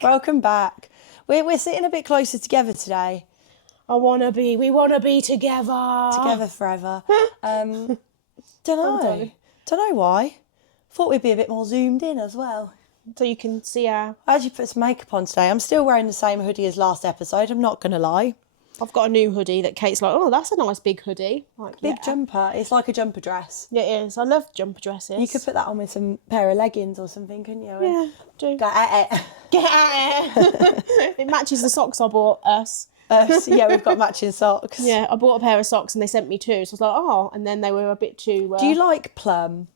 Welcome back. We're sitting a bit closer together today. We want to be together. Together forever. Don't know why. Thought we'd be a bit more zoomed in as well. So you can see how... I actually put some makeup on today. I'm still wearing the same hoodie as last episode, I'm not going to lie. I've got a new hoodie that Kate's like, oh, that's a nice big hoodie. Like, big jumper. It's like a jumper dress. Yeah, it is. I love jumper dresses. You could put that on with some pair of leggings or something, couldn't you? Yeah, do. Get at it. Get at it. It matches the socks I bought us. Yeah, we've got matching socks. Yeah, I bought a pair of socks and they sent me two. So I was like, oh, and then they were a bit too... Do you like plum?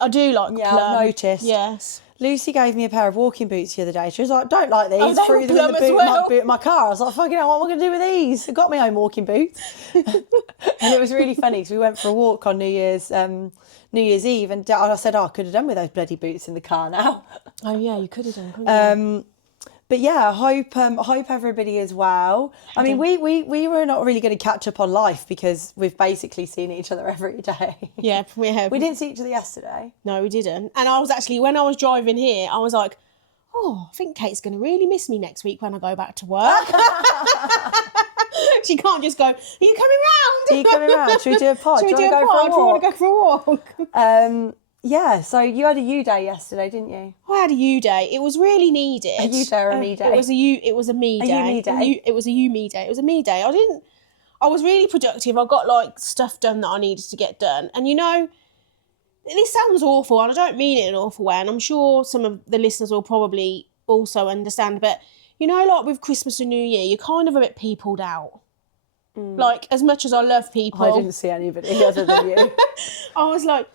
I do like yeah, plum. I've noticed. Yes. Lucy gave me a pair of walking boots the other day. She was like, don't like these. they Threw were them in the plum as well. boot of my car. I was like, fucking hell, what am I going to do with these? I got my own walking boots. And it was really funny because we went for a walk on New Year's Eve and I said, I could have done with those bloody boots in the car now. Oh, yeah, you could have done, couldn't you? But yeah, I hope everybody is well. I mean, we were not really going to catch up on life because we've basically seen each other every day. Yeah, we have. We didn't see each other yesterday. No, we didn't. And I was actually, when I was driving here, I was like, oh, I think Kate's going to really miss me next week when I go back to work. She can't just go, are you coming round? Are you coming round? Should we do a pod? Should we Do do a pod? Do you want to go for a walk? Yeah, so you had a U day yesterday, didn't you? I had a U day. It was really needed. A U day or a me day? It was a me day. A you me day? It was a you me day. It was a me day. I was really productive. I got like stuff done that I needed to get done. And you know, this sounds awful and I don't mean it in an awful way. And I'm sure some of the listeners will probably also understand. But you know, like with Christmas and New Year, you're kind of a bit peopled out. Like as much as I love people. I didn't see anybody other than you. I was like,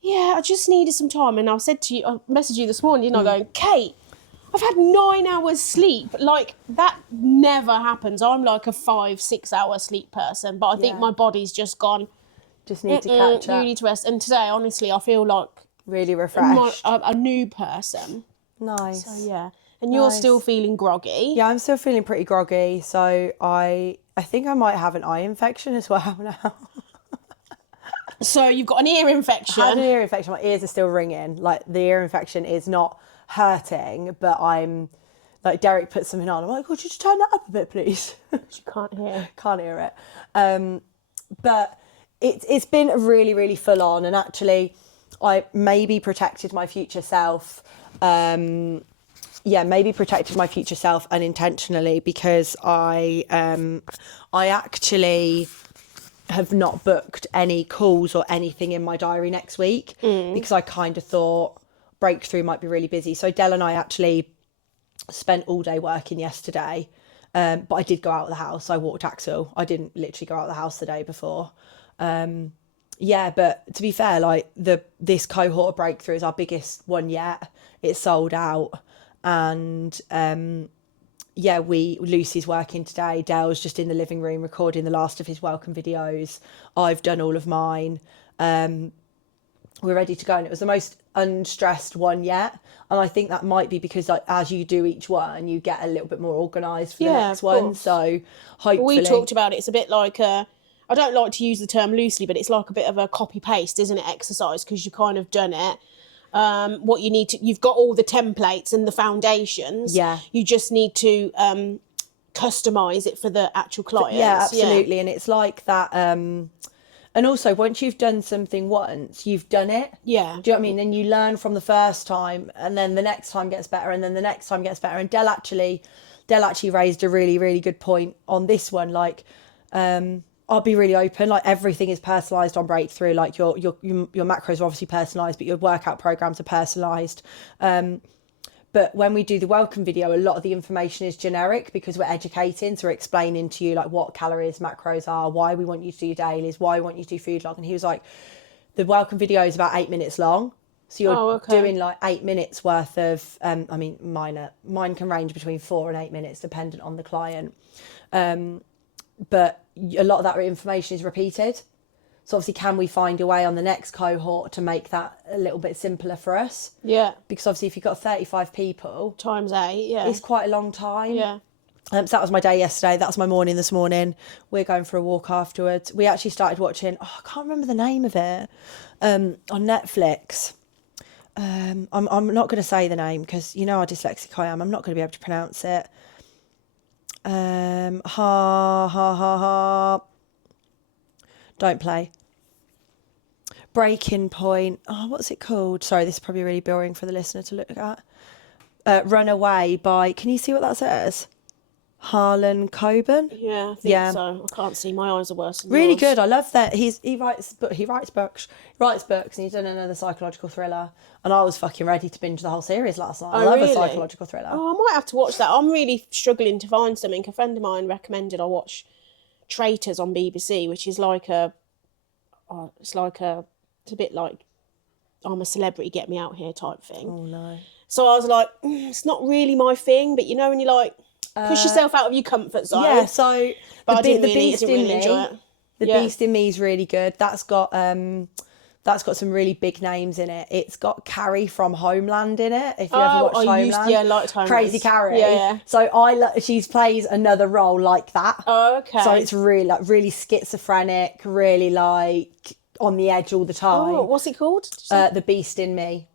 yeah, I just needed some time. And I messaged you this morning, didn't I, going, Kate, I've had 9 hours sleep. Like, that never happens. I'm like a 5-6 hour sleep person, but I think my body's just gone. Just need to catch up. You need to rest. And today, honestly, I feel like... really refreshed. A new person. Nice. So, yeah. And you're still feeling groggy. Yeah, I'm still feeling pretty groggy. So I think I might have an eye infection as well now. So you've got an ear infection. I had an ear infection. My ears are still ringing. Like the ear infection is not hurting, but I'm like Derek put something on. I'm like, could you just turn that up a bit, please? She can't hear. Can't hear it. But it's been really, really full on, and actually, I maybe protected my future self. Maybe protected my future self unintentionally because I actually have not booked any calls or anything in my diary next week because I kind of thought breakthrough might be really busy. So Del and I actually spent all day working yesterday, but I did go out of the house. I walked Axel. I didn't literally go out of the house the day before. But to be fair, like this cohort of breakthrough is our biggest one yet. It's sold out, and Lucy's working today. Dale's just in the living room recording the last of his welcome videos. I've done all of mine. We're ready to go, and it was the most unstressed one yet. And I think that might be because, like, as you do each one, you get a little bit more organised for the next one. So hopefully, we talked about it. It's a bit like I don't like to use the term loosely, but it's like a bit of a copy paste, isn't it? Exercise, because you kind of done it. What you need to, you've got all the templates and the foundations. Yeah. You just need to customize it for the actual clients. Yeah, absolutely. Yeah. And it's like that. And also, once you've done something once, you've done it. Yeah. Do you know what I mean? Then you learn from the first time, and then the next time gets better, and then the next time gets better. And Del actually raised a really, really good point on this one. Like, I'll be really open. Like, everything is personalised on Breakthrough. Like your macros are obviously personalised, but your workout programs are personalised. But when we do the welcome video, a lot of the information is generic because we're educating. So we're explaining to you like what calories, macros are, why we want you to do your dailies, why we want you to do food log. And he was like, the welcome video is about 8 minutes long. So you're doing like 8 minutes worth of, mine can range between 4 and 8 minutes dependent on the client. But a lot of that information is repeated. So obviously, can we find a way on the next cohort to make that a little bit simpler for us? Yeah. Because obviously, if you've got 35 people... times 8, yeah. It's quite a long time. Yeah. So that was my day yesterday. That was my morning this morning. We're going for a walk afterwards. We actually started watching... I can't remember the name of it. On Netflix. I'm not going to say the name because you know how dyslexic I am. I'm not going to be able to pronounce it. Ha ha ha ha. Don't play. Breaking Point. Oh, what's it called? Sorry, this is probably really boring for the listener to look at. Runaway by. Can you see what that says? Harlan Coben. Yeah, I think so. I can't see. My eyes are worse than Really yours. good. I love that he writes books, and he's done another psychological thriller. And I was fucking ready to binge the whole series last night. I love really? a psychological thriller. Oh, I might have to watch that. I'm really struggling to find something. A friend of mine recommended I watch Traitors on BBC, which is like it's a bit like I'm a celebrity, get me out here type thing. Oh no. So I was like, it's not really my thing, but you know when you like push yourself out of your comfort zone. Yeah, so but the I didn't Beast in really Me, enjoy it. The Beast in Me is really good. That's got some really big names in it. It's got Carrie from Homeland in it. If you ever watched Homeland, liked Homeland. Crazy Carrie. Yeah. So she plays another role like that. Oh, okay. So it's really schizophrenic, really like on the edge all the time. Oh, what's it called? The Beast in Me.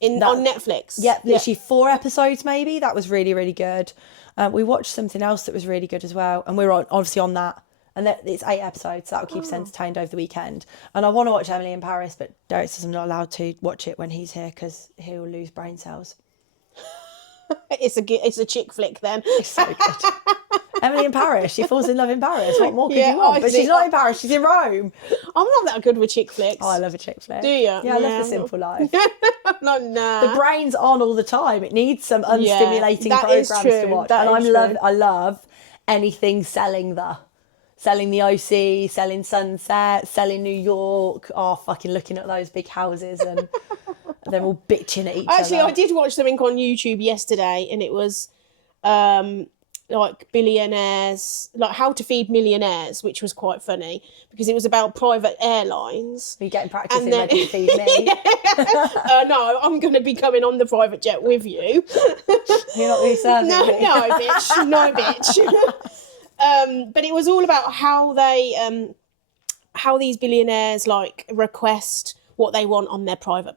On Netflix. Yeah, literally 4 episodes maybe. That was really, really good. We watched something else that was really good as well, and we're obviously on that. And it's 8 episodes, so that'll keep us entertained over the weekend. And I want to watch Emily in Paris, but Derek says I'm not allowed to watch it when he's here because he'll lose brain cells. It's a chick flick then. It's so good. Emily in Paris, she falls in love in Paris. What more could Yeah, you want? I But see. she's not in Paris, she's in Rome. I'm not that good with chick flicks. Oh, I love a chick flick. Do you? Yeah, I love The Simple Life. No. The brain's on all the time. It needs some unstimulating that is programs true. to watch. That And is true. I love anything selling the OC, selling Sunset, selling New York. Oh, fucking looking at those big houses and them all bitching at each other. Actually, I did watch something on YouTube yesterday, and it was like billionaires, like how to feed millionaires, which was quite funny because it was about private airlines. Are you getting practicing ready to feed me? No, I'm going to be coming on the private jet with you. You're not really serving me. No, bitch. No, bitch. But it was all about how they, how these billionaires like request what they want on their private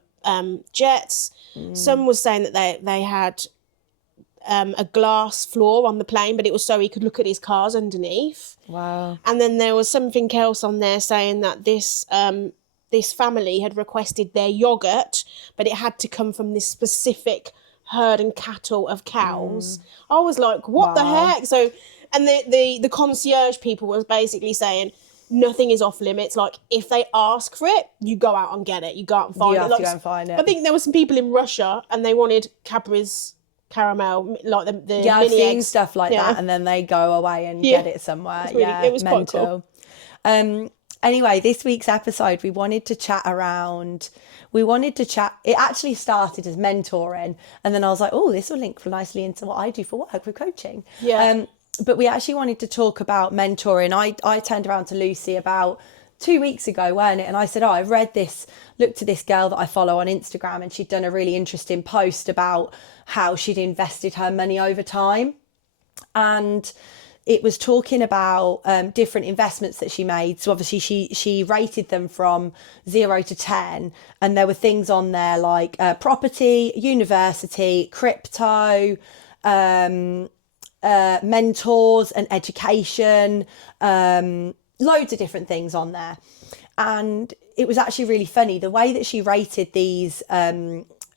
jets. Some was saying that they had a glass floor on the plane, but it was so he could look at his cars underneath. Wow. And then there was something else on there saying that this family had requested their yogurt, but it had to come from this specific herd and cattle of cows. I was like, what the heck? So, and the concierge people was basically saying nothing is off limits. Like if they ask for it, you go out and get it. You go out and find it. You have to go and find it. I think there were some people in Russia and they wanted Cadbury's caramel, like the yeah, I've mini seen eggs. stuff like that, and then they go away and get it somewhere. It was mental. Quite cool. Anyway, this week's episode, we wanted to chat. It actually started as mentoring, and then I was like, oh, this will link nicely into what I do for work with coaching. Yeah. But we actually wanted to talk about mentoring. I turned around to Lucy about 2 weeks ago, weren't it? And I said, I looked at this girl that I follow on Instagram, and she'd done a really interesting post about how she'd invested her money over time. And it was talking about different investments that she made. So obviously she rated them from 0 to 10. And there were things on there like property, university, crypto, mentors and education, loads of different things on there. And it was actually really funny. The way that she rated these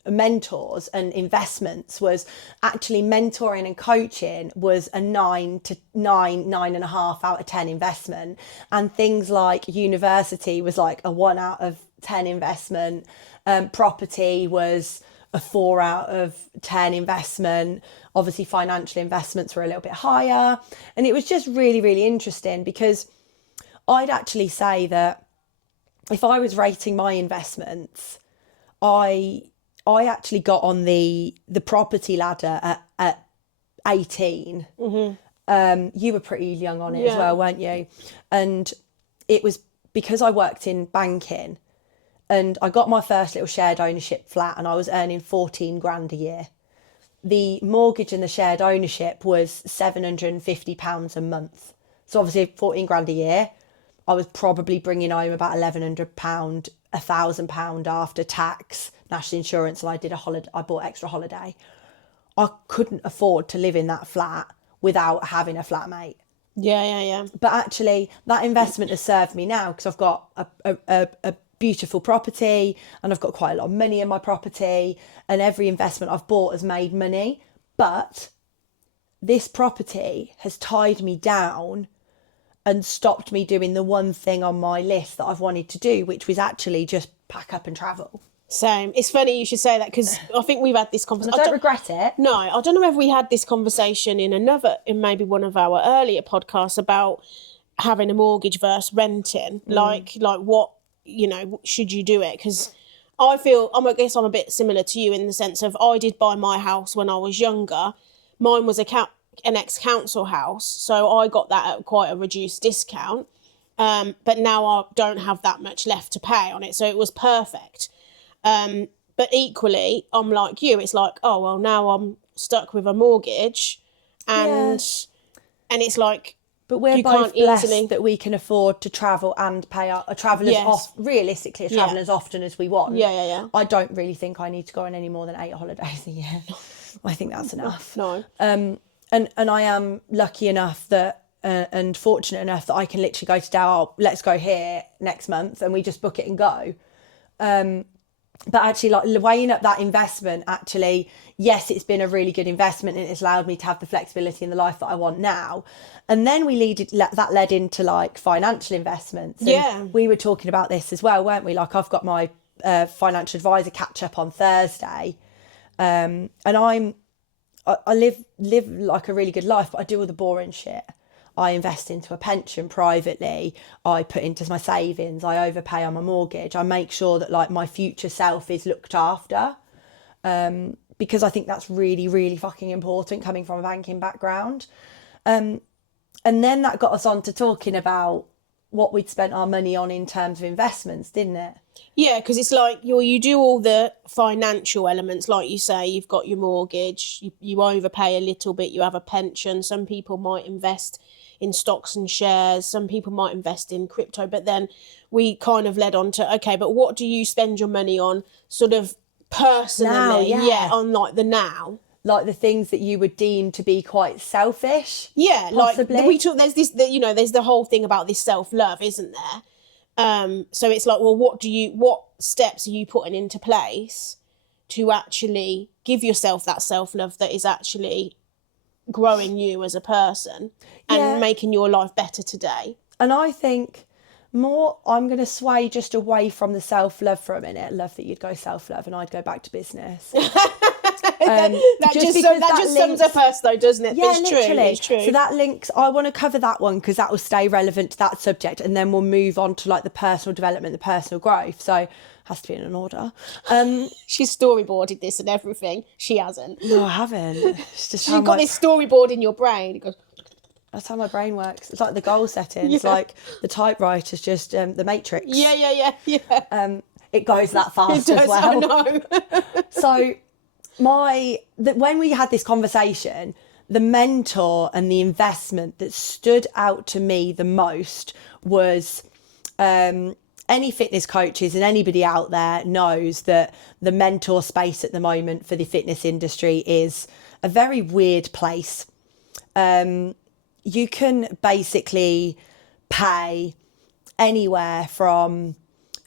mentors and investments was actually mentoring and coaching was a 9 to 9.5 out of 10 investment. And things like university was like a 1 out of 10 investment. Property was a 4 out of 10 investment. Obviously financial investments were a little bit higher. And it was just really, really interesting because I'd actually say that if I was rating my investments, I actually got on the property ladder at 18. Mm-hmm. You were pretty young on it as well, weren't you? And it was because I worked in banking and I got my first little shared ownership flat and I was earning 14 grand a year. The mortgage and the shared ownership was £750 a month. So obviously 14 grand a year. I was probably bringing home about £1,100, £1,000 after tax, national insurance, and I did a holiday. I bought extra holiday. I couldn't afford to live in that flat without having a flatmate. Yeah. But actually, that investment has served me now because I've got a beautiful property and I've got quite a lot of money in my property, and every investment I've bought has made money. But this property has tied me down and stopped me doing the one thing on my list that I've wanted to do, which was actually just pack up and travel. Same. It's funny you should say that, because I think we've had this conversation. I don't regret it. No, I don't know if we had this conversation in maybe one of our earlier podcasts about having a mortgage versus renting. Like what, should you do it? Because I guess I'm a bit similar to you in the sense of, I did buy my house when I was younger. Mine was an ex-council house, so I got that at quite a reduced discount. But now I don't have that much left to pay on it, so it was perfect. But equally, I'm like you. It's like, oh well, now I'm stuck with a mortgage, and it's like. But we're both blessed that we can afford to travel and pay our travel realistically travel as often as we want. Yeah. I don't really think I need to go on any more than 8 holidays a year. I think that's enough. No. And I am lucky enough that and fortunate enough that I can literally go to Dow. Let's go here next month, and we just book it and go. But actually, like, weighing up that investment, actually, yes, it's been a really good investment and it's allowed me to have the flexibility in the life that I want now. And then that led into like financial investments. And we were talking about this as well, weren't we? Like, I've got my financial advisor catch up on Thursday, and I live like a really good life, but I do all the boring shit. I invest into a pension privately. I put into my savings. I overpay on my mortgage. I make sure that like my future self is looked after, because I think that's really, really fucking important coming from a banking background. And then that got us on to talking about what we'd spent our money on in terms of investments, didn't it? Yeah, because it's like you do all the financial elements, like you say. You've got your mortgage. You overpay a little bit. You have a pension. Some people might invest in stocks and shares, some people might invest in crypto, but then we kind of led on to, okay, but what do you spend your money on sort of personally? Now, on like the now. Like the things that you would deem to be quite selfish. Yeah, possibly. Like there's this, there's the whole thing about this self-love, isn't there? So it's like, well, what steps are you putting into place to actually give yourself that self-love that is actually growing you as a person and making your life better today? And I think I'm going to sway just away from the self-love for a minute. Love that you'd go self-love and I'd go back to business. That just sums up us though, doesn't it? Yeah, It's true. So that links, I want to cover that one because that will stay relevant to that subject, and then we'll move on to like the personal development, the personal growth. So has to be in an order. She's storyboarded this and everything. She hasn't. No, I haven't. It's just You've got this storyboard in your brain. It goes. That's how my brain works. It's like the goal settings, like the typewriter's just the Matrix. Yeah. It goes that fast It does, as well. I know. So when we had this conversation, the mentor and the investment that stood out to me the most was any fitness coaches and anybody out there knows that the mentor space at the moment for the fitness industry is a very weird place. You can basically pay anywhere from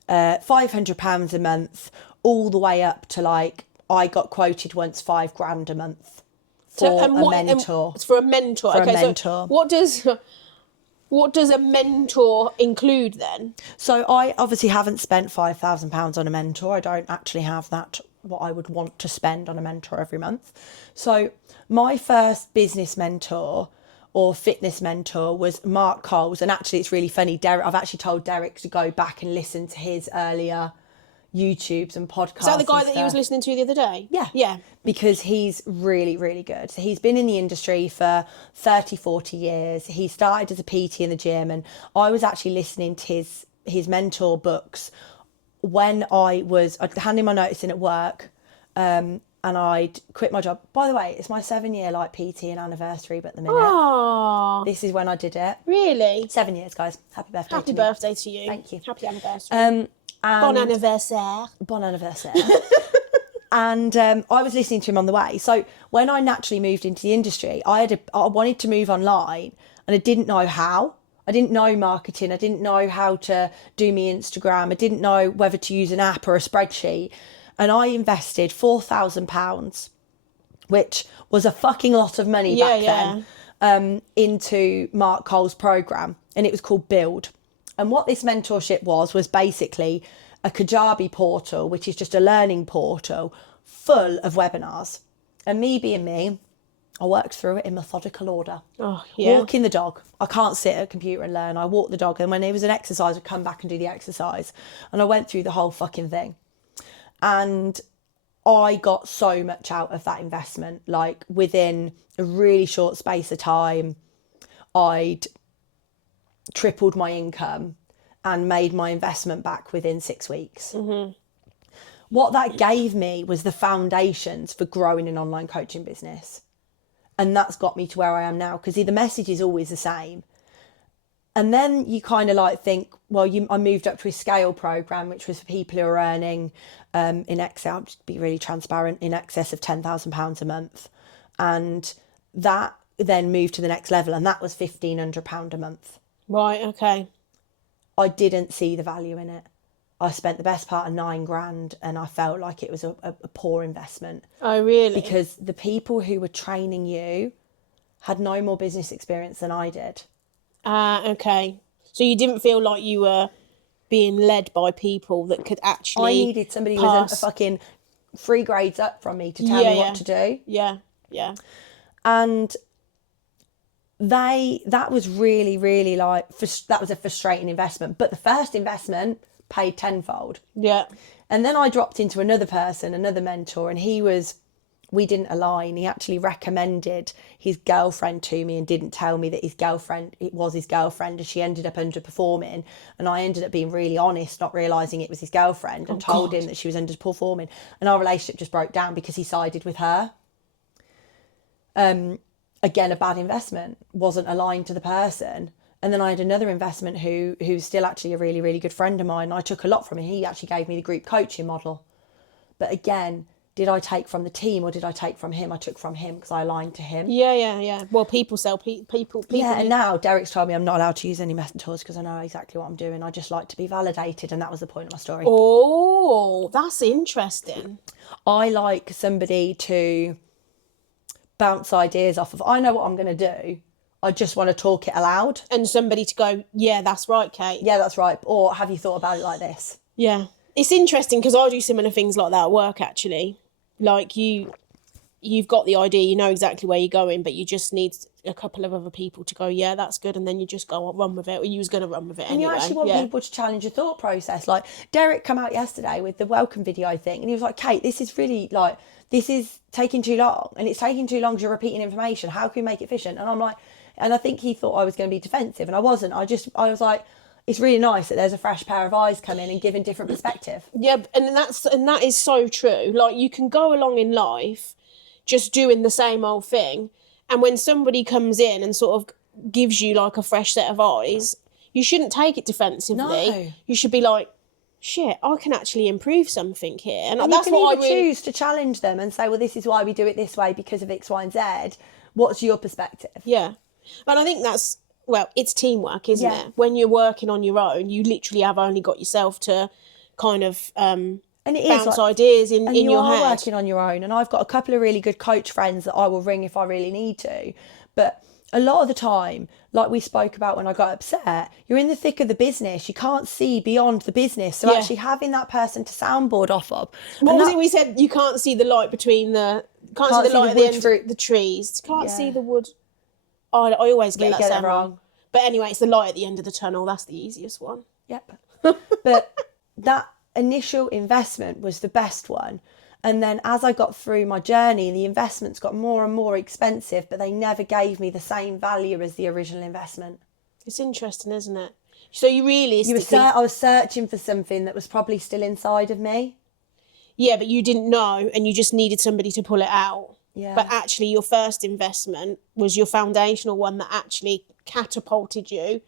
£500 a month all the way up to, like, I got quoted once $5,000 a month for a mentor. It's for a mentor. For okay, a mentor. So what does a mentor include then? So I obviously haven't spent £5,000 on a mentor. I don't actually have that, what I would want to spend on a mentor every month. So my first business mentor or fitness mentor was Mark Coles. And actually, it's really funny. I've actually told Derek to go back and listen to his earlier YouTubes and podcasts. Is that the guy that he was listening to the other day? Yeah. Because he's really, really good. So he's been in the industry for 30, 40 years. He started as a PT in the gym, and I was actually listening to his mentor books when I'd handed my notice in at work. and I'd quit my job. By the way, it's my 7-year like PT and anniversary, but at the minute, Oh, this is when I did it. really? 7 years, guys. Happy birthday Happy to me. birthday to you. Thank you. Happy anniversary. And Bon anniversaire. Bon anniversaire. And I was listening to him on the way. So when I naturally moved into the industry, I wanted to move online and I didn't know how. I didn't know marketing. I didn't know how to do my Instagram. I didn't know whether to use an app or a spreadsheet. And I invested £4,000, which was a fucking lot of money back then, into Mark Cole's program. And it was called Build. And what this mentorship was basically a Kajabi portal, which is just a learning portal full of webinars. And me being me, I worked through it in methodical order. Oh, yeah. Walking the dog. I can't sit at a computer and learn. I walk the dog. And when it was an exercise, I'd come back and do the exercise. And I went through the whole fucking thing. And I got so much out of that investment. Like within a really short space of time, I'd tripled my income and made my investment back within 6 weeks. Mm-hmm. What that gave me was the foundations for growing an online coaching business. And that's got me to where I am now, because the message is always the same. And then you kind of like think, well, I moved up to a scale program, which was for people who are earning in excess, I'll just be really transparent, in excess of £10,000 a month. And that then moved to the next level, and that was £1,500 a month. Right, okay. I didn't see the value in it. I spent the best part of £9,000 and I felt like it was a poor investment. Oh, really? Because the people who were training you had no more business experience than I did. Okay. So you didn't feel like you were being led by people that could actually I needed somebody who was a fucking 3 grades up from me to tell me what to do. Yeah, yeah. And that was really, really like, that was a frustrating investment. But the first investment paid tenfold. Yeah. And then I dropped into another person, another mentor, and we didn't align. He actually recommended his girlfriend to me and didn't tell me that it was his girlfriend, and she ended up underperforming. And I ended up being really honest, not realising it was his girlfriend, and told him that she was underperforming. And our relationship just broke down because he sided with her. Again, a bad investment, wasn't aligned to the person. And then I had another investment who's still actually a really, really good friend of mine. I took a lot from him. He actually gave me the group coaching model. But again, did I take from the team or did I take from him? I took from him because I aligned to him. Yeah. Well, people sell people. Yeah, and now Derek's told me I'm not allowed to use any mentors because I know exactly what I'm doing. I just like to be validated, and that was the point of my story. Oh, that's interesting. I like somebody to bounce ideas off of. I know what I'm going to do. I just want to talk it aloud. And somebody to go, yeah, that's right, Kate. Yeah, that's right. Or have you thought about it like this? Yeah. It's interesting because I do similar things like that at work, actually. Like you've got the idea, you know exactly where you're going, but you just need a couple of other people to go, yeah, that's good. And then you just go, run with it. Or you was going to run with it anyway. And you actually want people to challenge your thought process. Like Derek come out yesterday with the welcome video thing. And he was like, Kate, this is really like, this is taking too long. And it's taking too long because you're repeating information. How can we make it efficient? And I'm like, and I think he thought I was going to be defensive, and I wasn't. I was like, it's really nice that there's a fresh pair of eyes come in and giving different perspective. Yeah, and that is so true. Like you can go along in life just doing the same old thing, and when somebody comes in and sort of gives you like a fresh set of eyes, you shouldn't take it defensively. No. You should be like, shit, I can actually improve something here. And And that's you can what either I really choose to challenge them and say, well, this is why we do it this way because of X, Y, and Z. What's your perspective? Yeah. And I think that's, well, it's teamwork, isn't Yeah. it? When you're working on your own, you literally have only got yourself to kind of And it is bounce like, ideas in and your you are head. working on your own. And I've got a couple of really good coach friends that I will ring if I really need to. But a lot of the time, like we spoke about when I got upset, you're in the thick of the business. You can't see beyond the business. So actually having that person to soundboard off of. What was it we said? You can't see the light between the... Can't see the light at the end of the trees. Can't see the wood. I always get that wrong. But anyway, it's the light at the end of the tunnel. That's the easiest one. Yep. But that initial investment was the best one. And then as I got through my journey, the investments got more and more expensive, but they never gave me the same value as the original investment. It's interesting, isn't it? So you really... I was searching for something that was probably still inside of me. Yeah, but you didn't know and you just needed somebody to pull it out. Yeah. But actually your first investment was your foundational one that actually catapulted you.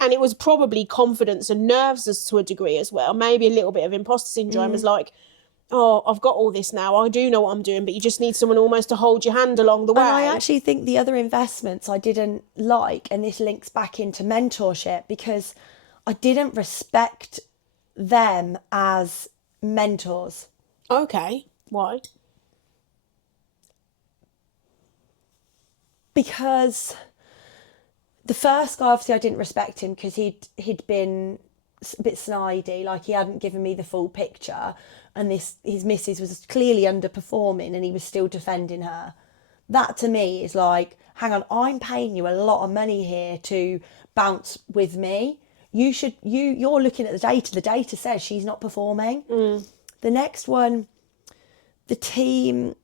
And it was probably confidence and nerves as to a degree as well. Maybe a little bit of imposter syndrome is like, oh, I've got all this now. I do know what I'm doing, but you just need someone almost to hold your hand along the way. And I actually think the other investments I didn't like, and this links back into mentorship, because I didn't respect them as mentors. Okay, why? Because the first guy, obviously I didn't respect him because he'd been a bit snidey, like he hadn't given me the full picture, and his missus was clearly underperforming and he was still defending her. That to me is like, hang on, I'm paying you a lot of money here to bounce with me. You're looking at the data. The data says she's not performing. The next one, the team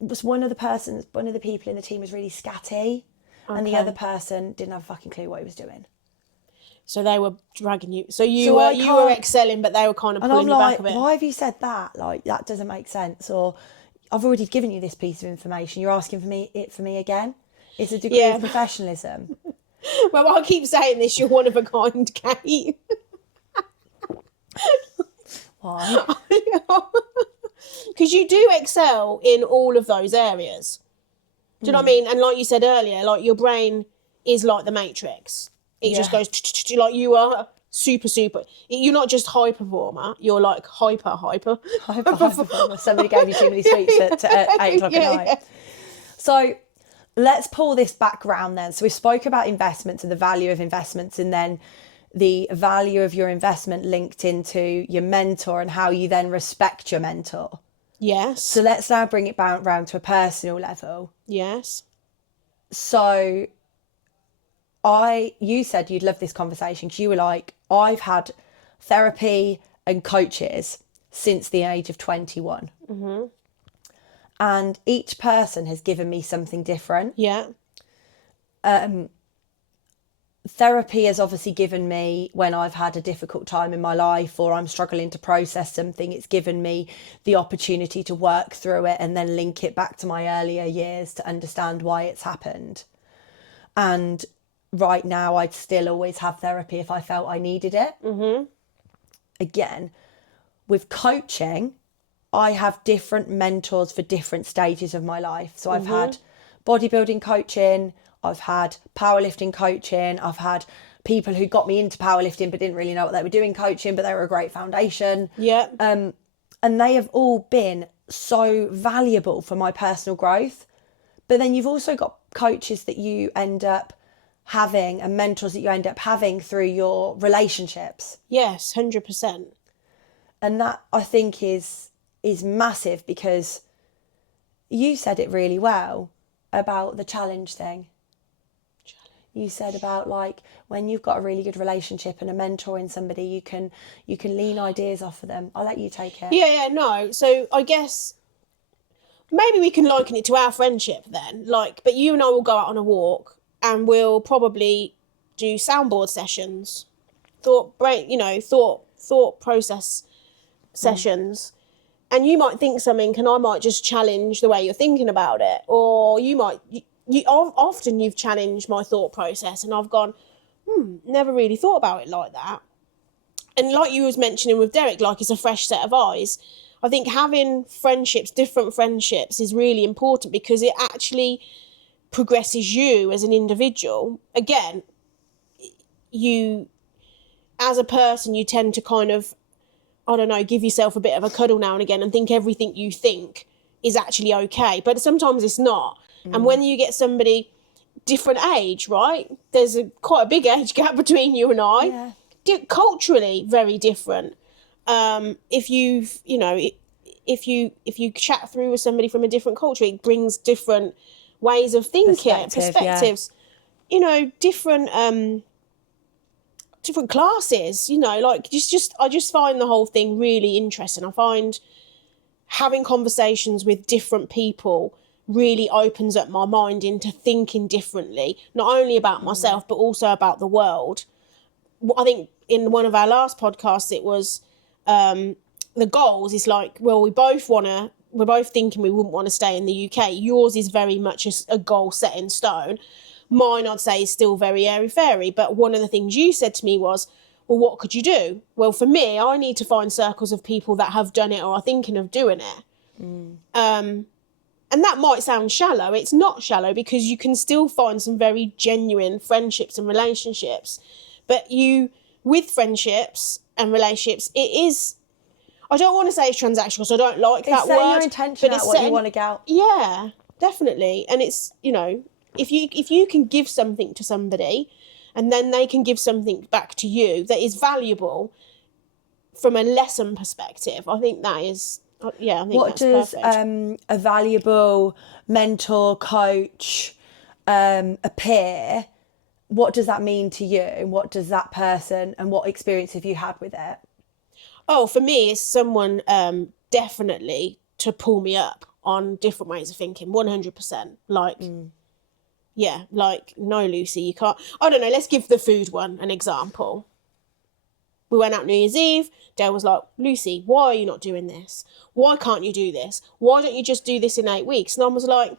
was one of the people in the team was really scatty, and the other person didn't have a fucking clue what he was doing. So they were dragging you. So you were excelling, but they were kind of pulling you back a bit. Why have you said that? Like, that doesn't make sense. Or, I've already given you this piece of information. You're asking for me again. It's a degree of professionalism. Well, I keep saying this. You're one of a kind, Kate. Why? Because you do excel in all of those areas. Do you know what I mean? And like you said earlier, like your brain is like the Matrix. It just goes like you are super. You're not just high performer. You're like hyper. Performer. Somebody gave you too many sweets at 8 o'clock at night. Yeah. So let's pull this back round then. So we spoke about investments and the value of investments, and then the value of your investment linked into your mentor and how you then respect your mentor. Yes. So let's now bring it back round to a personal level. Yes. So you said you'd love this conversation because you were like, I've had therapy and coaches since the age of 21. Mm-hmm. And each person has given me something different. Yeah. Therapy has obviously given me, when I've had a difficult time in my life or I'm struggling to process something, it's given me the opportunity to work through it and then link it back to my earlier years to understand why it's happened. And right now, I'd still always have therapy if I felt I needed it. Mm-hmm. Again, with coaching, I have different mentors for different stages of my life. So I've had bodybuilding coaching, I've had powerlifting coaching, I've had people who got me into powerlifting but didn't really know what they were doing coaching, but they were a great foundation. Yeah. And they have all been so valuable for my personal growth. But then you've also got coaches that you end up having and mentors that you end up having through your relationships. Yes, 100%. And that, I think, is massive, because you said it really well about the challenge thing. You said about, like, when you've got a really good relationship and a mentor in somebody, you can lean ideas off of them. I'll let you take it. Yeah, no. So I guess maybe we can liken it to our friendship then. Like, but you and I will go out on a walk and we'll probably do soundboard sessions, thought process sessions. And you might think something and I might just challenge the way you're thinking about it. Or often you've challenged my thought process and I've gone, never really thought about it like that. And like you was mentioning with Derek, like, it's a fresh set of eyes. I think having different friendships is really important because it actually progresses you as an individual. Again, you, as a person, you tend to kind of, I don't know, give yourself a bit of a cuddle now and again and think everything you think is actually okay. But sometimes it's not. And when you get somebody different age, right? There's quite a big age gap between you and I. Yeah. Culturally, very different. If you chat through with somebody from a different culture, it brings different ways of thinking, perspectives. Yeah. You know, different classes. You know, like I just find the whole thing really interesting. I find having conversations with different people really opens up my mind into thinking differently, not only about myself, but also about the world. I think in one of our last podcasts, it was the goals is like, well, we're both thinking we wouldn't want to stay in the UK. Yours is very much a goal set in stone. Mine, I'd say, is still very airy-fairy. But one of the things you said to me was, well, what could you do? Well, for me, I need to find circles of people that have done it or are thinking of doing it. And that might sound shallow. It's not shallow, because you can still find some very genuine friendships and relationships. But with friendships and relationships, it is, I don't want to say it's transactional, so I don't like that word. It's your intention out what you want to get out. Yeah, definitely. And it's, if you can give something to somebody and then they can give something back to you that is valuable from a lesson perspective, I think that is, I think what that's does perfect. A valuable mentor, coach, a peer, what does that mean to you? And what does that person, and what experience have you had with it? Oh, for me, it's someone definitely to pull me up on different ways of thinking, 100%. Like, yeah, like, no, Lucy, you can't. I don't know, let's give the food one an example. We went out New Year's Eve. Dale was like, Lucy, why are you not doing this? Why can't you do this? Why don't you just do this in 8 weeks? And I was like,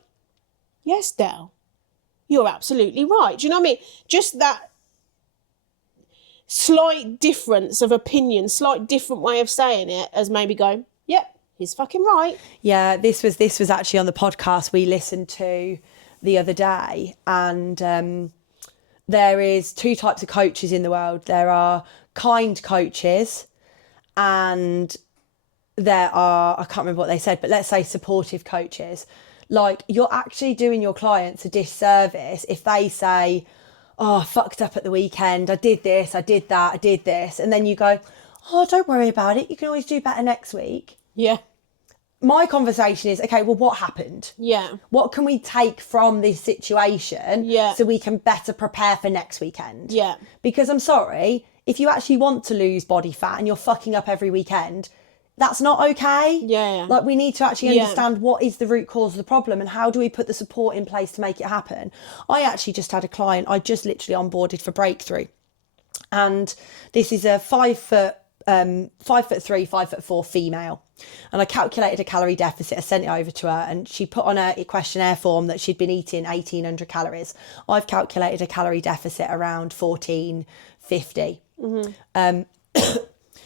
yes, Dale, you're absolutely right. Do you know what I mean? Just that slight difference of opinion, slight different way of saying it, as maybe go, yep, he's fucking right. Yeah, this was actually on the podcast we listened to the other day, and there is two types of coaches in the world. There are kind coaches, and there are, I can't remember what they said, but let's say supportive coaches. Like, you're actually doing your clients a disservice if they say, oh, I fucked up at the weekend, I did this, I did that, I did this, and then you go, oh, don't worry about it, you can always do better next week. Yeah. My conversation is, okay, well, what happened? Yeah. What can we take from this situation so we can better prepare for next weekend? Yeah. Because I'm sorry, if you actually want to lose body fat and you're fucking up every weekend, that's not okay. Yeah. Like, we need to actually understand what is the root cause of the problem and how do we put the support in place to make it happen. I actually just had a client I just literally onboarded for Breakthrough. And this is a 5'3", 5'4" female. And I calculated a calorie deficit. I sent it over to her, and she put on a questionnaire form that she'd been eating 1,800 calories. I've calculated a calorie deficit around 1,450.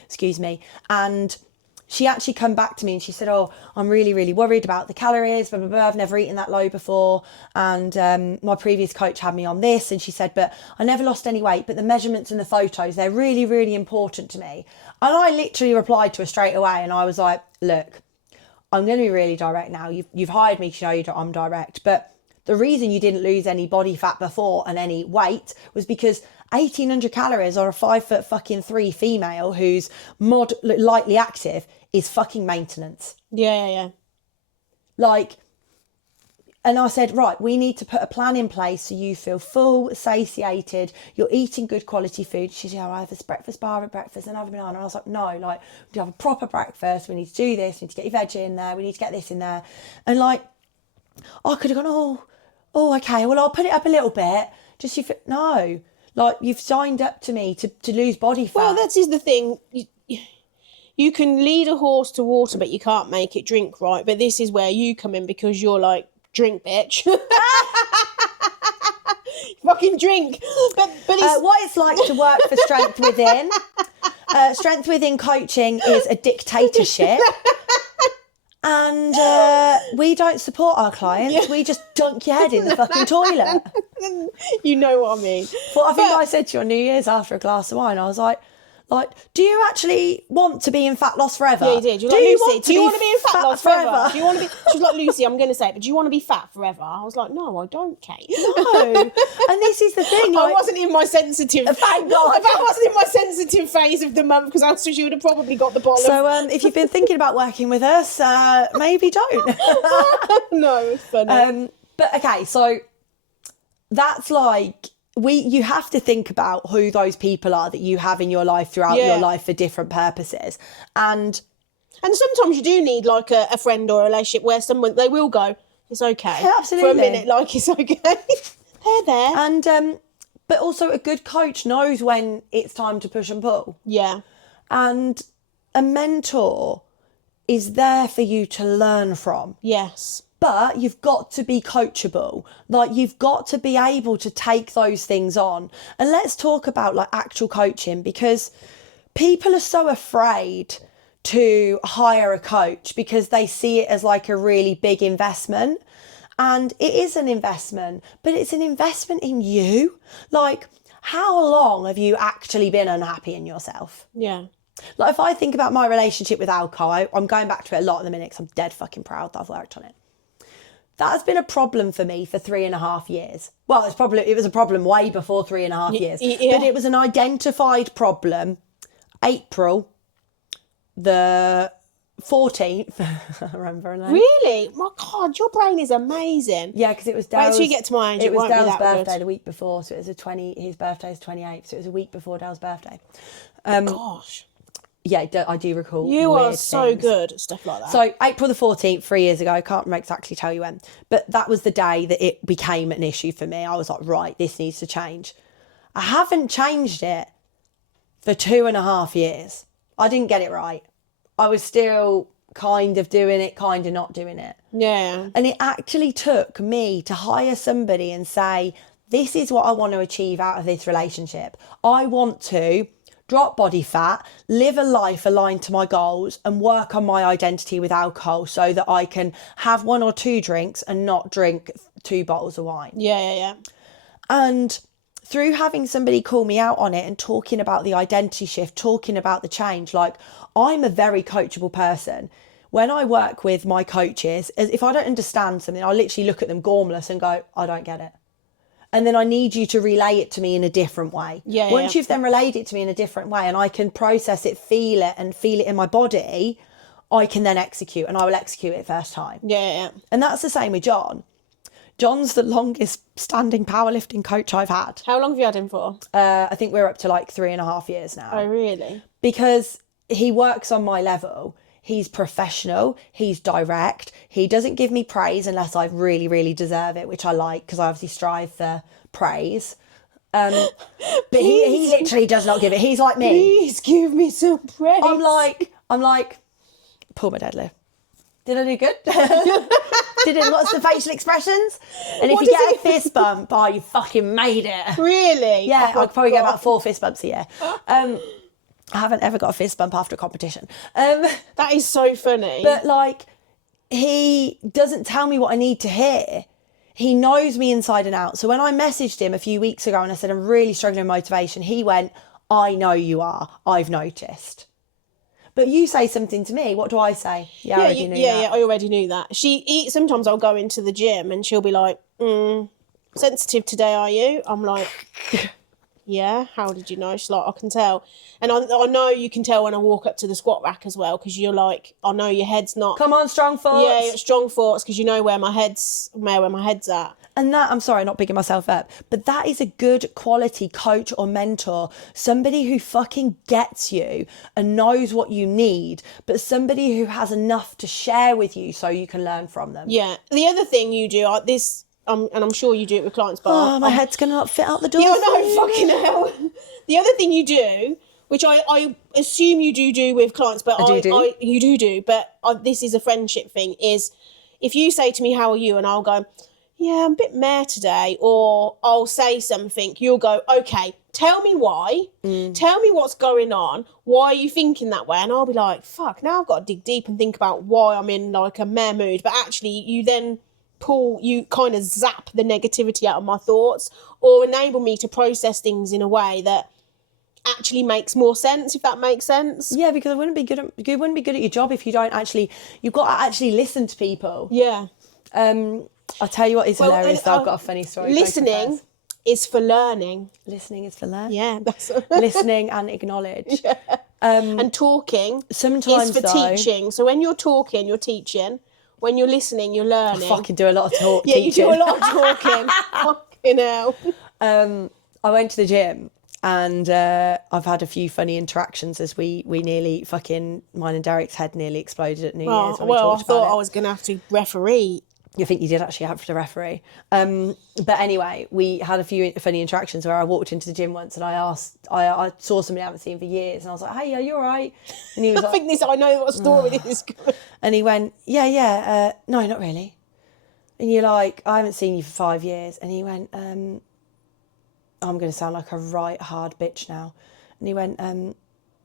Excuse me. And she actually come back to me and she said, oh, I'm really, really worried about the calories, blah, blah, blah. I've never eaten that low before. And my previous coach had me on this. And she said, but I never lost any weight. But the measurements and the photos, they're really, really important to me. And I literally replied to her straight away. And I was like, look, I'm going to be really direct now. You've hired me to show you that I'm direct. But the reason you didn't lose any body fat before and any weight was because 1,800 calories or a 5'3" female who's lightly active is fucking maintenance. Yeah. Like, and I said, right, we need to put a plan in place so you feel full, satiated, you're eating good quality food. She said, oh, I have this breakfast bar at breakfast and I have a banana. And I was like, no, like, we need to have a proper breakfast. We need to do this. We need to get your veg in there. We need to get this in there. And like, I could have gone, oh, okay, well, I'll put it up a little bit. Just you, no, like, you've signed up to me to lose body fat. Well, that is the thing. You can lead a horse to water, but you can't make it drink, right? But this is where you come in, because you're like, drink, bitch. Fucking drink. But it's... what it's like to work for Strength Within. Strength Within coaching is a dictatorship. And we don't support our clients. We just dunk your head in the fucking toilet. You know what I mean. Well, I think I said to you on New Year's after a glass of wine, I was like, do you actually want to be in fat loss forever? Yeah, you did. You're like, Lucy, do you want to be in fat loss forever? Do you want to be? She was like, Lucy, I'm going to say it, but do you want to be fat forever? I was like, no, I don't, Kate. No. And this is the thing. Like, I wasn't in my sensitive. Thank God. I wasn't in my sensitive phase of the month, because I thought she would have probably got the bottle. So if you've been thinking about working with us, maybe don't. No, it's funny. But okay, so that's like, you have to think about who those people are that you have in your life throughout your life for different purposes. And sometimes you do need like a friend or a relationship where someone, they will go, it's okay. Yeah, absolutely. For a minute, like, it's okay. They're there. And but also a good coach knows when it's time to push and pull. Yeah. And a mentor is there for you to learn from. Yes. But you've got to be coachable. Like, you've got to be able to take those things on. And let's talk about like actual coaching, because people are so afraid to hire a coach because they see it as like a really big investment. And it is an investment, but it's an investment in you. Like, how long have you actually been unhappy in yourself? Yeah. Like, if I think about my relationship with alcohol, I'm going back to it a lot at the minute because I'm dead fucking proud that I've worked on it. That has been a problem for me for 3.5 years. Well, it was a problem way before 3.5 years. Yeah. But it was an identified problem. April the 14th. I remember. Really? My God, your brain is amazing. Yeah, because it was Wait Dale's. till you get to my age. It was won't be Dale's that birthday good. the week before, so it was his birthday's 28th, so it was a week before Dale's birthday. Gosh. Yeah, I do recall. You are weird so things. good at stuff like that. So April the 14th, 3 years ago, I can't exactly tell you when, but that was the day that it became an issue for me. I was like, right, this needs to change. I haven't changed it for 2.5 years. I didn't get it right. I was still kind of doing it, kind of not doing it. yeah. And it actually took me to hire somebody and say, this is what I want to achieve out of this relationship. I want to drop body fat, live a life aligned to my goals, and work on my identity with alcohol so that I can have 1 or 2 drinks and not drink 2 bottles of wine. Yeah. And through having somebody call me out on it and talking about the identity shift, talking about the change, like, I'm a very coachable person. When I work with my coaches, if I don't understand something, I literally look at them gormless and go, I don't get it. And then I need you to relay it to me in a different way. Once you've then relayed it to me in a different way and I can process it, feel it in my body, I can then execute, and I will execute it first time. Yeah. And that's the same with John. John's the longest standing powerlifting coach I've had. How long have you had him for? I think we're up to like 3.5 years now. Oh, really? Because he works on my level. He's professional. He's direct. He doesn't give me praise unless I really, really deserve it, which I like because I obviously strive for praise. But he literally does not give it. He's like me. Please give me some praise. I'm like, pull my deadlift. Did I do good? What's the facial expressions? And if you get a fist bump, you fucking made it. Really? Yeah, I'll probably get about 4 fist bumps a year. I haven't ever got a fist bump after a competition. That is so funny. But like, he doesn't tell me what I need to hear. He knows me inside and out. So when I messaged him a few weeks ago and I said, I'm really struggling with motivation, he went, I know you are. I've noticed. But you say something to me, what do I say? I already knew that. Yeah, I already knew that. Sometimes I'll go into the gym and she'll be like, sensitive today, are you? I'm like, yeah, how did you know? She's like, I can tell. And I know you can tell when I walk up to the squat rack as well, because you're like, I know your head's not... Come on, strong thoughts. Yeah, strong thoughts, because you know where my head's at. And that, I'm sorry, not bigging myself up, but that is a good quality coach or mentor. Somebody who fucking gets you and knows what you need, but somebody who has enough to share with you so you can learn from them. Yeah. The other thing you do, and I'm sure you do it with clients, but... my head's going to not fit out the door. Yeah, no, fucking hell. The other thing you do, which I assume you do with clients, but you do, but this is a friendship thing, is if you say to me, how are you? And I'll go, yeah, I'm a bit meh today. Or I'll say something, you'll go, okay, tell me why. Tell me what's going on. Why are you thinking that way? And I'll be like, fuck, now I've got to dig deep and think about why I'm in like a meh mood. But actually you then you kind of zap the negativity out of my thoughts, or enable me to process things in a way that actually makes more sense, if that makes sense. Yeah, because you wouldn't be good at your job if you don't actually, you've got to actually listen to people. Yeah. I'll tell you what is hilarious, though. I've got a funny story. Listening is for learning. Listening is for learning. Yeah, that's listening and acknowledge. Yeah. And talking sometimes is for teaching. So when you're talking, you're teaching. When you're listening, you're learning. I fucking do a lot of Yeah, teaching. you do a lot of talking. Fucking hell. I went to the gym and I've had a few funny interactions as we nearly fucking, mine and Derek's head nearly exploded at New Year's when we talked I thought about I was going to have to referee. You think you did actually act for the referee. But anyway, we had a few funny interactions where I walked into the gym once and I saw somebody I haven't seen for years and I was like, hey, are you all right? And he was like, I know what story this is going. and he went, yeah, no, not really. And you're like, I haven't seen you for 5 years. And he went, I'm going to sound like a right hard bitch now. And he went, I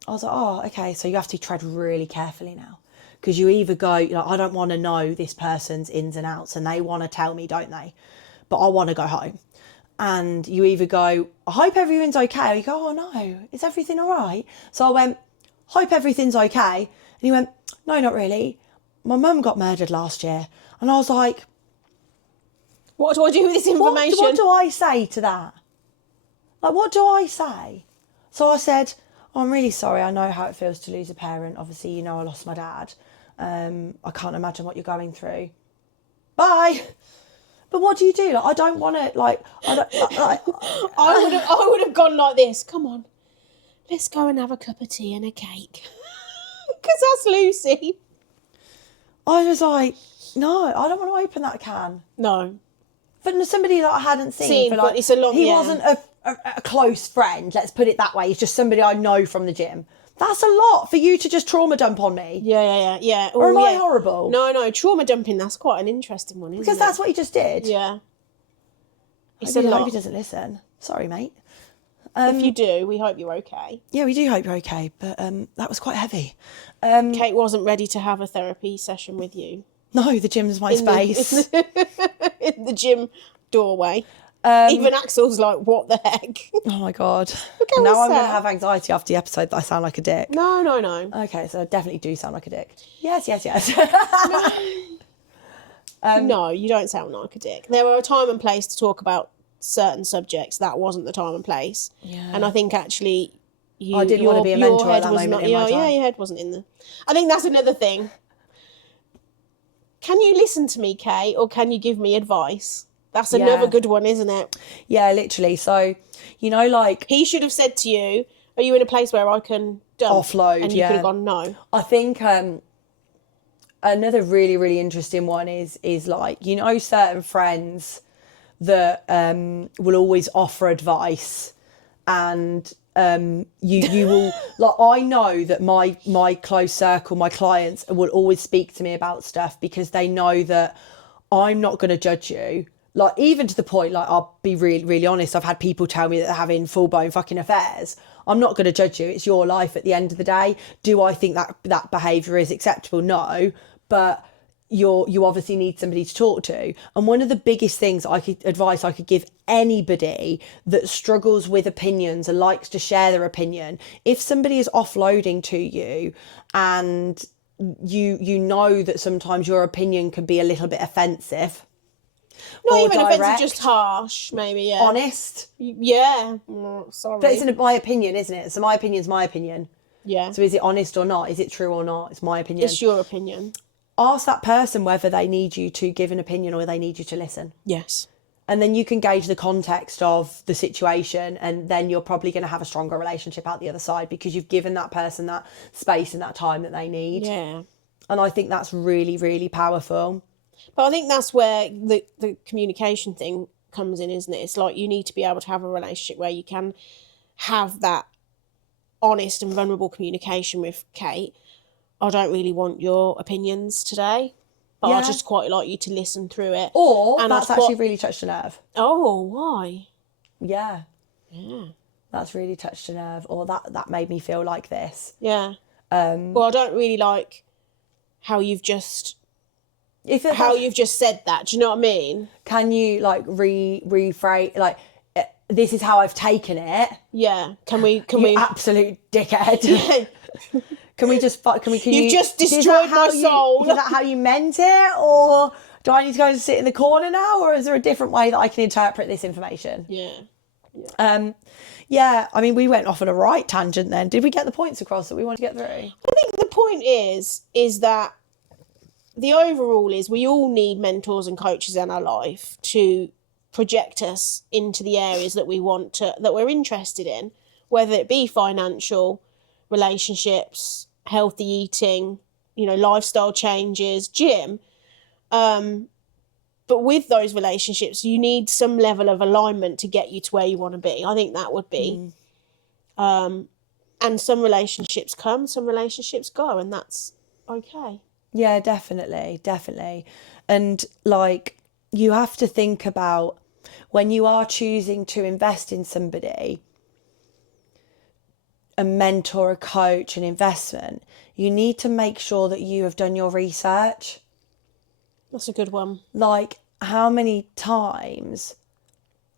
was like, oh, okay, so you have to tread really carefully now. Because you either go, I don't want to know this person's ins and outs and they want to tell me, don't they? But I want to go home. And you either go, I hope everything's okay. Or you go, oh no, is everything all right? So I went, hope everything's okay. And he went, no, not really. My mum got murdered last year. And I was like, what do I do with this information? What do I say to that? Like, what do I say? So I said, oh, I'm really sorry. I know how it feels to lose a parent. Obviously, I lost my dad. I can't imagine what you're going through. Bye. But what do you do? Like, I don't want to, I would have gone like this. Come on, let's go and have a cup of tea and a cake. Because that's Lucy. I was like, no, I don't want to open that can. No. But somebody that I hadn't seen for but it's a long, he wasn't a close friend, let's put it that way. He's just somebody I know from the gym. That's a lot for you to just trauma dump on me. Yeah. Or am I horrible? No, trauma dumping, that's quite an interesting one, isn't it? Because that's what he just did. Yeah. I hope he doesn't listen. Sorry, mate. If you do, we hope you're okay. Yeah, we do hope you're okay, but that was quite heavy. Kate wasn't ready to have a therapy session with you. No, the gym's my space. In the gym doorway. Even Axel's like, what the heck? Oh my God. Okay, now I'm going to have anxiety after the episode that I sound like a dick. No. Okay, so I definitely do sound like a dick. Yes. No, you don't sound like a dick. There were a time and place to talk about certain subjects. That wasn't the time and place. Yeah. And I think actually I didn't want to be a mentor at that moment in my time. Yeah, your head wasn't in there. I think that's another thing. Can you listen to me, Kate, or can you give me advice? That's another good one, isn't it? Yeah, literally. So, like... He should have said to you, are you in a place where I can dump? Offload, and you could have gone, no. I think another really, really interesting one is like, certain friends that will always offer advice and you will... Like, I know that my close circle, my clients will always speak to me about stuff because they know that I'm not going to judge you. Like, even to the point, like, I'll be really, really honest. I've had people tell me that they're having full-blown fucking affairs. I'm not going to judge you. It's your life at the end of the day. Do I think that behaviour is acceptable? No. But you obviously need somebody to talk to. And one of the biggest advice I could give anybody that struggles with opinions and likes to share their opinion, if somebody is offloading to you and you know that sometimes your opinion can be a little bit offensive, not even offensive, just harsh, maybe, yeah. Honest. Yeah. Sorry. But it's my opinion, isn't it? So my opinion's my opinion. Yeah. So is it honest or not? Is it true or not? It's my opinion. It's your opinion. Ask that person whether they need you to give an opinion or they need you to listen. Yes. And then you can gauge the context of the situation, and then you're probably going to have a stronger relationship out the other side because you've given that person that space and that time that they need. Yeah. And I think that's really, really powerful. But I think that's where the communication thing comes in, isn't it? It's like you need to be able to have a relationship where you can have that honest and vulnerable communication with Kate. I don't really want your opinions today, but I just quite like you to listen through it. Or that's actually really touched a nerve. Oh, why? Yeah. That's really touched a nerve. Or that made me feel like this. Yeah. Well, I don't really like how you've just... you've just said that. Do you know what I mean? Can you like rephrase, like, this is how I've taken it? Yeah. Can we absolute dickhead. Can you just destroyed my soul. Is that how you meant it? Or do I need to go and sit in the corner now? Or is there a different way that I can interpret this information? Yeah. I mean, we went off on a right tangent then. Did we get the points across that we want to get through? I think the point is that the overall is we all need mentors and coaches in our life to project us into the areas that we're interested in, whether it be financial, relationships, healthy eating, lifestyle changes, gym. but with those relationships, you need some level of alignment to get you to where you want to be. I think that would be. And some relationships come, some relationships go, and that's okay. Yeah, definitely, definitely. And like, you have to think about when you are choosing to invest in somebody, a mentor, a coach, an investment, you need to make sure that you have done your research. That's a good one. Like, how many times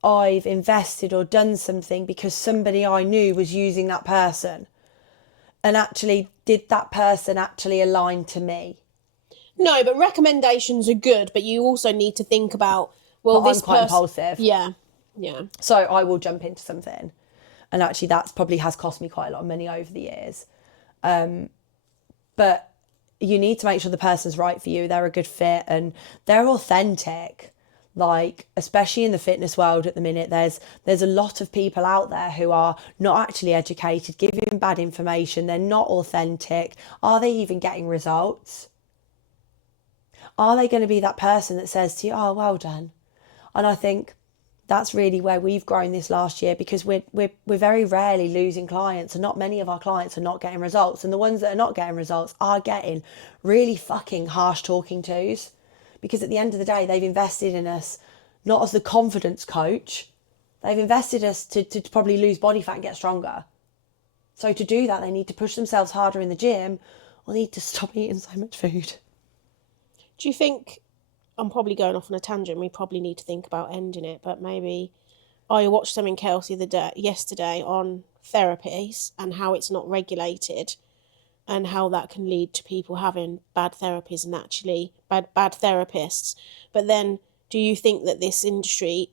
I've invested or done something because somebody I knew was using that person, and actually, did that person actually align to me? No, but recommendations are good, but you also need to think about, well, But this I'm quite person. impulsive. Yeah. So I will jump into something. And actually, that's probably has cost me quite a lot of money over the years. But you need to make sure the person's right for you. They're a good fit and they're authentic. Like, especially in the fitness world at the minute, there's a lot of people out there who are not actually educated, giving bad information. They're not authentic. Are they even getting results? Are they going to be that person that says to you, oh, well done? And I think that's really where we've grown this last year, because we're very rarely losing clients, and not many of our clients are not getting results. And the ones that are not getting results are getting really fucking harsh talking tos, because at the end of the day, they've invested in us not as the confidence coach. They've invested us to probably lose body fat and get stronger. So to do that, they need to push themselves harder in the gym, or they need to stop eating so much food. Do you think, I'm probably going off on a tangent, we probably need to think about ending it, but maybe I watched something else yesterday on therapies and how it's not regulated, and how that can lead to people having bad therapies and actually bad therapists. But then, do you think that this industry,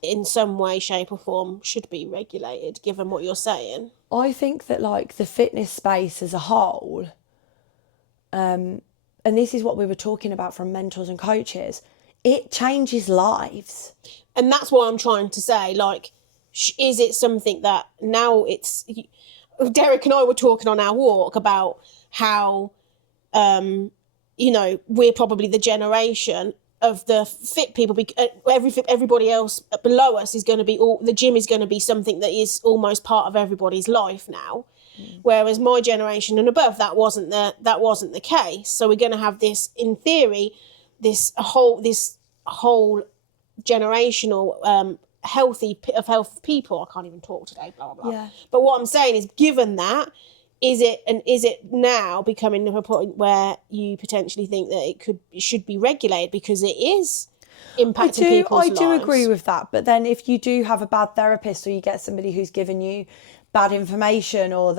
in some way, shape or form, should be regulated, given what you're saying? I think that, like, the fitness space as a whole, and this is what we were talking about from mentors and coaches, it changes lives. And that's what I'm trying to say. Like, is it something that now it's... Derek and I were talking on our walk about how, we're probably the generation of the fit people. Everybody else below us is going to be the gym is going to be something that is almost part of everybody's life now. Whereas my generation and above, that wasn't the case. So we're going to have this, in theory, this whole generational healthy people. I can't even talk today. Blah blah blah. Yeah. But what I'm saying is, given that, is it now becoming to a point where you potentially think that it should be regulated, because it is impacting people's lives? I do agree with that. But then if you do have a bad therapist, or you get somebody who's given you bad information, or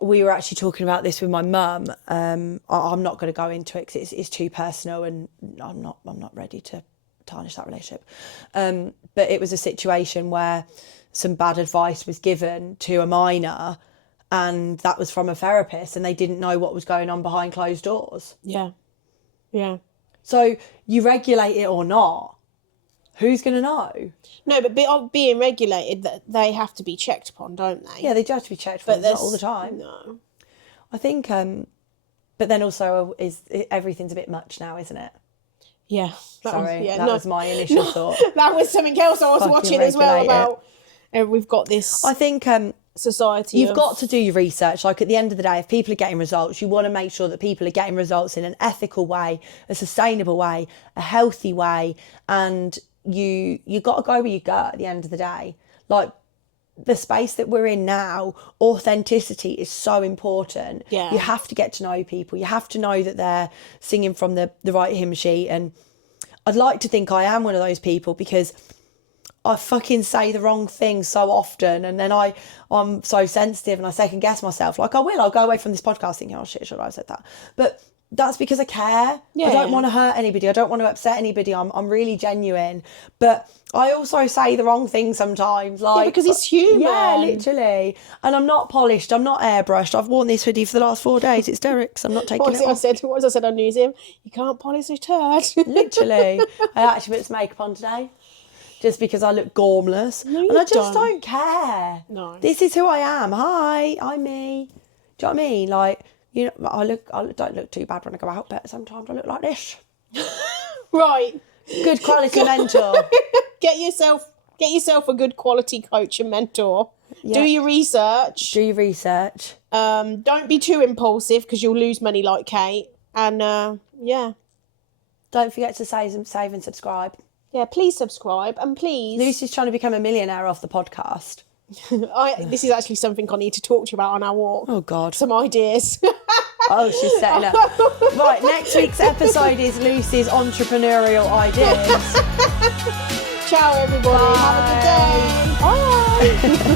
we were actually talking about this with my mum. I'm not going to go into it because it's too personal, and I'm not ready to tarnish that relationship. But it was a situation where some bad advice was given to a minor, and that was from a therapist, and they didn't know what was going on behind closed doors. Yeah. So you regulate it or not, who's going to know? No, but being regulated, that they have to be checked upon, don't they? Yeah, they do have to be checked for, but not all the time. No. I think, but then also everything's a bit much now, isn't it? Yeah. That was my initial thought. That was something else I was Fucking watching as well regulate about. We've got this. I think society. You've got to do your research. Like, at the end of the day, if people are getting results, you want to make sure that people are getting results in an ethical way, a sustainable way, a healthy way, and you got to go where you go at the end of the day. Like, the space that we're in now, authenticity is so important. Yeah. You have to get to know people. You have to know that they're singing from the right hymn sheet. And I'd like to think I am one of those people, because I fucking say the wrong thing so often, and then I'm so sensitive and I second guess myself. Like, I'll go away from this podcast thinking, oh shit, should I have said that? But that's because I care. Yeah. I don't want to hurt anybody. I don't want to upset anybody. I'm really genuine. But I also say the wrong thing sometimes. Like, because it's human. Yeah, literally. And I'm not polished. I'm not airbrushed. I've worn this hoodie for the last 4 days. It's Derek's. I'm not taking it off. What was I said on Newsroom? You can't polish a turd. Literally. I actually put some makeup on today, just because I look gormless. No, and I just don't care. No. This is who I am. Hi, I'm me. Do you know what I mean? Like, I don't look too bad when I go out, but sometimes I look like this. Right. Good quality mentor. Get yourself a good quality coach and mentor. Yeah. Do your research. Do your research. Don't be too impulsive because you'll lose money like Kate. And yeah. Don't forget to save and subscribe. Yeah, please subscribe and please. Lucy's trying to become a millionaire off the podcast. This is actually something I need to talk to you about on our walk. Oh, God. Some ideas. Oh, she's setting up. Right, next week's episode is Lucy's entrepreneurial ideas. Ciao, everybody. Bye. Have a good day. Bye.